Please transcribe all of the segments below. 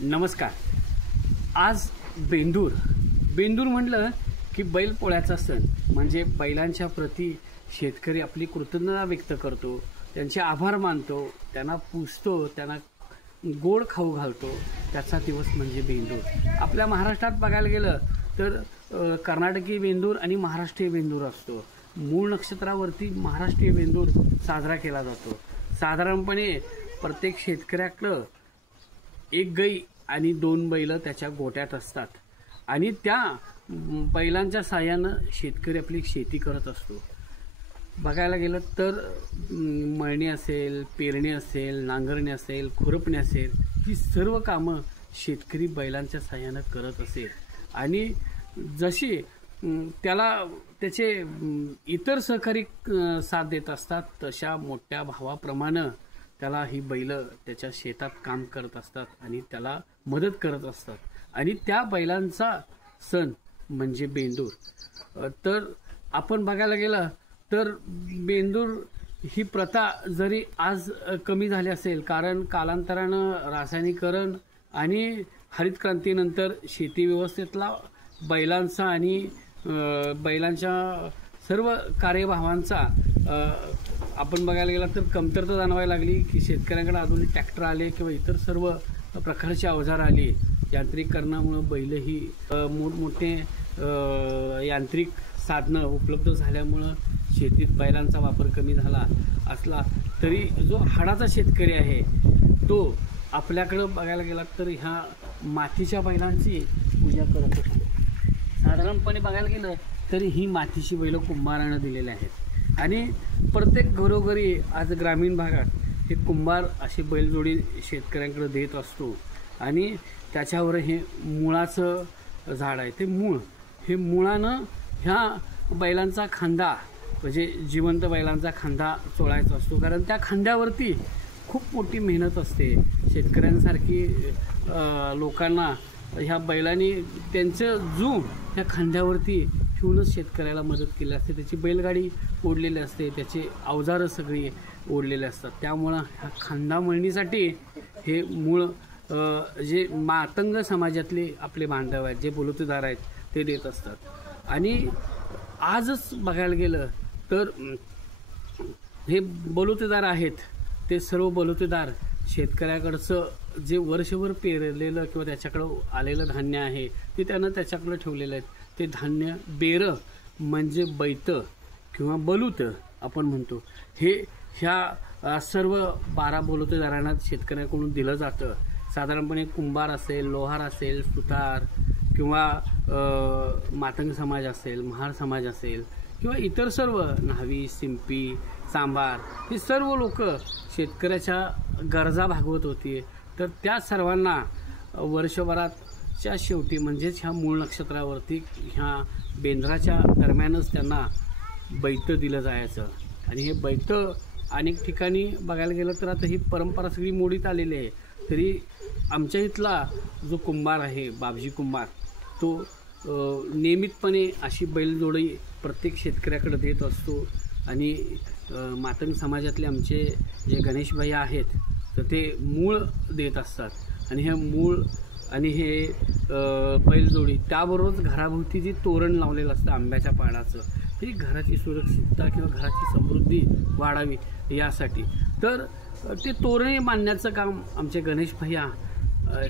नमस्कार। आज बेंदूर म्हटलं की बैलपोळ्याचा सण म्हणजे बैलांच्या प्रती शेतकरी आपली कृतज्ञता व्यक्त करतो, त्यांचे आभार मानतो, त्यांना पूजतो, त्यांना गोड खाऊ घालतो, त्याचा दिवस म्हणजे बेंदूर। आपल्या महाराष्ट्रात बघायला गेलं तर कर्नाटकी बेंदूर आणि महाराष्ट्रीय बेंदूर असतो। मूळ नक्षत्रावरती महाराष्ट्रीय बेंदूर साजरा केला जातो। साधारणपणे प्रत्येक शेतकऱ्याकडं एक गाई आणि 2 बैल त्याच्या गोट्यात असतात आणि त्या बैलांच्या साहाय्यानं शेतकरी आपली शेती करत असतो। बघायला गेलं तर मळणी असेल, पेरणी असेल, नांगरणी असेल, खुरपणी असेल, ही सर्व कामं शेतकरी बैलांच्या साहाय्यानं करत असेल आणि जशी त्याला त्याचे इतर सहकारी साथ देत असतात तशा मोठ्या भावाप्रमाणे त्याला ही बैल त्याच्या शेतात काम करत असतात आणि त्याला मदत करत असतात आणि त्या बैलांचा सण म्हणजे बेंदूर। तर आपण बघायला गेलं तर बेंदूर ही प्रथा जरी आज कमी झाली असेल, कारण कालांतरानं रासायनिकरण आणि हरित क्रांतीनंतर शेती व्यवस्थेतला बैलांचा आणि बैलांच्या सर्व कार्यभावांचा आपण बघायला गेला तर कमतरता जाणवायला लागली की शेतकऱ्यांकडे आधुनिक ट्रॅक्टर आले किंवा इतर सर्व प्रकारची अवजार आली। यांत्रिकीकरणामुळे बैलही मोठमोठे यांत्रिक साधनं उपलब्ध झाल्यामुळं शेतीत बैलांचा वापर कमी झाला असला तरी जो हाडाचा शेतकरी आहे तो आपल्याकडं बघायला गेला तर ह्या मातीच्या बैलांची पूजा करत असतो। साधारणपणे बघायला गेलं तरी ही मातीची बैल कुंभारानं दिलेली आहेत आणि प्रत्येक घरोघरी आज ग्रामीण भागात हे कुंभार अशी बैलजोडी शेतकऱ्यांकडे देत असतो आणि त्याच्यावर हे मुळाचं झाड आहे, ते मुळानं ह्या बैलांचा खांदा म्हणजे जिवंत बैलांचा खांदा चोळायचा असतो, कारण त्या खांद्यावरती खूप मोठी मेहनत असते। शेतकऱ्यांसारखी लोकांना ह्या बैलांनी त्यांचं जू ह्या खांद्यावरती ठेवूनच शेतकऱ्याला मदत केली असते। त्याची बैलगाडी ओढलेली असते, त्याचे अवजारं सगळी ओढलेले असतात। त्यामुळं ह्या खांदा मळणीसाठी हे मूळ जे मातंग समाजातले आपले बांधव आहेत, जे बलुतेदार आहेत, ते देत असतात। आणि आजच बघायला गेलं तर हे बलुतेदार आहेत ते सर्व बलुतेदार शेतकऱ्याकडचं जे वर्षभर पेरलेलं किंवा त्याच्याकडं आलेलं धान्य आहे ते त्यानं त्याच्याकडं ठेवलेलं आहे। ते धान्य बेरं म्हणजे बैत किंवा बलूत आपण म्हणतो, हे ह्या सर्व 12 बलुतेदारांना शेतकऱ्याकडून दिलं जातं। साधारणपणे कुंभार असेल, लोहार असेल, सुतार किंवा मातंग समाज असेल, महार समाज असेल किंवा इतर सर्व न्हावी, शिंपी, सांबार, हे सर्व लोक शेतकऱ्याच्या गरजा भागवत होती। तर त्या सर्वांना वर्षभराच्या शेवटी म्हणजेच ह्या मूळ नक्षत्रावरती ह्या बेंद्राच्या दरम्यानच त्यांना बैत दिलं जायचं आणि हे बैत अनेक ठिकाणी बघायला गेलं तर आता ही परंपरा सगळी मोडीत आलेली आहे। तरी आमच्या इथला जो कुंभार आहे बाबजी कुंभार, तो नियमितपणे अशी बैलजोडी प्रत्येक शेतकऱ्याकडे देत असतो आणि मातंग समाजातले आमचे जे गणेश भाई आहेत तर ते मूळ देत असतात आणि हे मूळ आणि हे बैलजोडी त्याबरोबरच घराभोवती जे तोरण लावलेलं असतं आंब्याच्या पानाचं, ते घराची सुरक्षितता किंवा घराची समृद्धी वाढावी यासाठी तर ते तोरणे बांधण्याचं काम आमचे गणेश भैया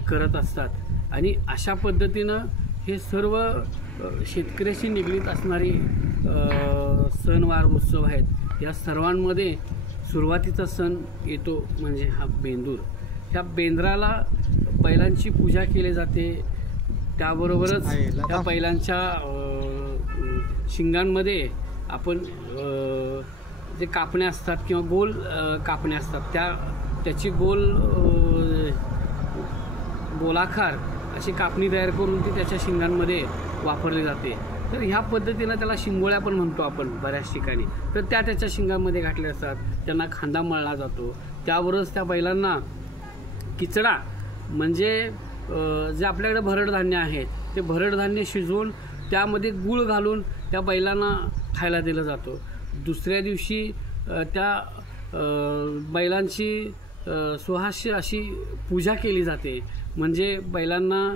करत असतात। आणि अशा पद्धतीनं हे सर्व शेतकऱ्याशी निगडीत असणारी सणवार उत्सव आहेत। या सर्वांमध्ये सुरुवातीचा सण येतो म्हणजे हा बेंदूर। ह्या बेंद्राला बैलांची पूजा केली जाते, त्याबरोबरच त्या बैलांच्या शिंगांमध्ये आपण जे कापण्या असतात किंवा गोल कापण्या असतात त्याची गोलाकार अशी कापणी तयार करून ती त्याच्या शिंगांमध्ये वापरली जाते। तर ह्या पद्धतीनं त्याला शिंगोळ्या पण म्हणतो आपण बऱ्याच ठिकाणी। तर त्याच्या शिंगांमध्ये घातले असतात, त्यांना खांदा मळला जातो। त्यावरच त्या बैलांना किचडा म्हणजे जे आपल्याकडे भरड धान्य आहेत ते भरड धान्य शिजवून त्यामध्ये गूळ घालून त्या बैलांना खायला दिलं जातो। दुसऱ्या दिवशी त्या बैलांची सुहास्य अशी पूजा केली जाते। म्हणजे बैलांना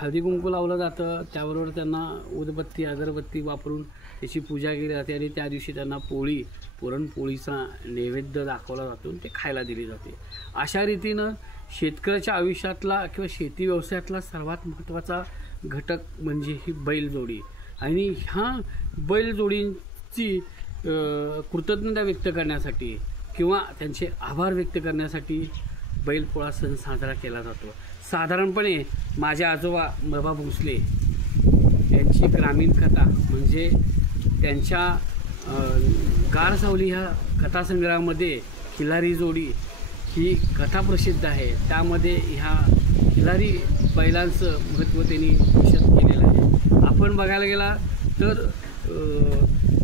हळदी कुंकू लावलं जातं, त्याबरोबर त्यांना उदबत्ती अगरबत्ती वापरून त्याची पूजा केली जाते आणि त्या दिवशी त्यांना पुरणपोळीचा नैवेद्य दाखवला जातो आणि ते खायला दिली जाते. अशा रीतीनं शेतकऱ्याच्या आयुष्यातला किंवा शेती व्यवसायातला सर्वात महत्त्वाचा घटक म्हणजे ही बैलजोडी. आणि ह्या बैलजोडींची कृतज्ञता व्यक्त करण्यासाठी किंवा त्यांचे आभार व्यक्त करण्यासाठी बैलपोळा सण साजरा केला जातो. साधारणपणे माझे आजोबा मबा भोसले यांची ग्रामीण कथा म्हणजे त्यांच्या गार सावली ह्या कथासंग्रहामध्ये खिलारी जोडी ही कथा प्रसिद्ध आहे. त्यामध्ये ह्या खिलारी बैलांचं महत्त्व त्यांनी विशद केलेलं आहे. आपण बघायला गेला तर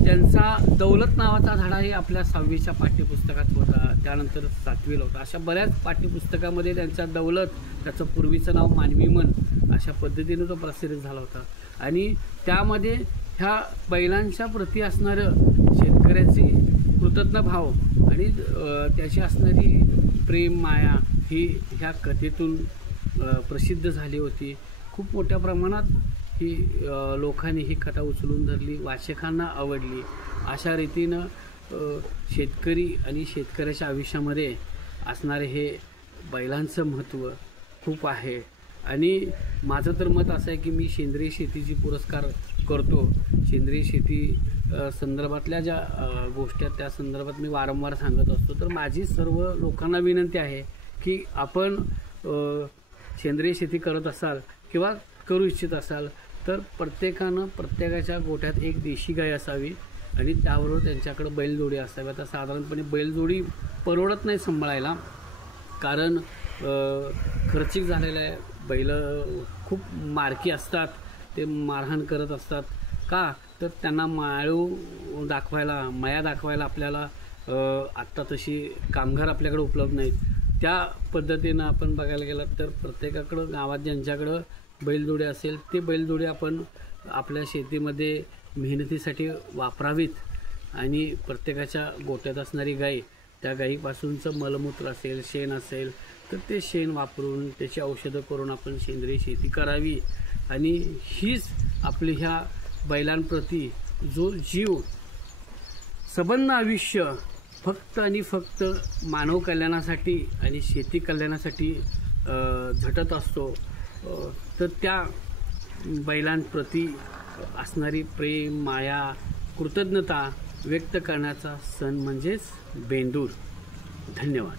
त्यांचा दौलत नावाचा धडाही आपल्या 6वीच्या पाठ्यपुस्तकात होता, त्यानंतर 7वीला होता. अशा बऱ्याच पाठ्यपुस्तकामध्ये त्यांचा दौलत, त्याचं पूर्वीचं नाव मानवी मन अशा पद्धतीनं तो प्रसारित झाला होता. आणि त्यामध्ये ह्या बैलांच्या प्रती असणारं शेतकऱ्याची कृतज्ञ भाव आणि त्याची असणारी प्रेम माया ही ह्या कथेतून प्रसिद्ध झाली होती. खूप मोठ्या प्रमाणात ही लोकांनी ही कथा उचलून धरली, वाचकांना आवडली. अशा रीतीनं शेतकरी आणि शेतकऱ्याच्या आयुष्यामध्ये असणारे हे बैलांचं महत्त्व खूप आहे. आणि माझं तर मत असं आहे की मी सेंद्रिय शेतीची पुरस्कार करतो. सेंद्रिय शेती संदर्भातल्या ज्या गोष्टी आहेत त्या संदर्भात मी वारंवार सांगत असतो. तर माझी सर्व लोकांना विनंती आहे की आपण सेंद्रिय शेती करत असाल किंवा करू इच्छित असाल तर प्रत्येकानं प्रत्येकाच्या गोठ्यात एक देशी गाय असावी आणि त्याबरोबर त्यांच्याकडे बैलजोडी असावी. आता साधारणपणे बैलजोडी परवडत नाही सांभाळायला, कारण खर्चिक झालेलं आहे. बैल खूप मारकी असतात, ते मारहाण करत असतात. का तर त्यांना माया दाखवायला आपल्याला आत्ता तशी कामगार आपल्याकडे उपलब्ध नाहीत. त्या पद्धतीनं आपण बघायला गेलं तर प्रत्येकाकडं गावात ज्यांच्याकडं बैलजोडी असेल ते बैलजोडी आपण आपल्या शेतीमध्ये मेहनतीसाठी वापरावीत. आणि प्रत्येकाच्या गोट्यात असणारी गाय, त्या गाईपासूनचं मलमूत्र असेल, शेण असेल तर ते शेण वापरून त्याची औषधं करून आपण सेंद्रिय शेती करावी. आणि हीच आपली ह्या बैलांप्रती जो जीव, सबंध आयुष्य फक्त आणि फक्त मानव कल्याणासाठी आणि शेती कल्याणासाठी झटत असतो, तर त्या बैलांप्रती असणारी प्रेम माया कृतज्ञता व्यक्त करण्याचा सण म्हणजेच बेंदूर. धन्यवाद.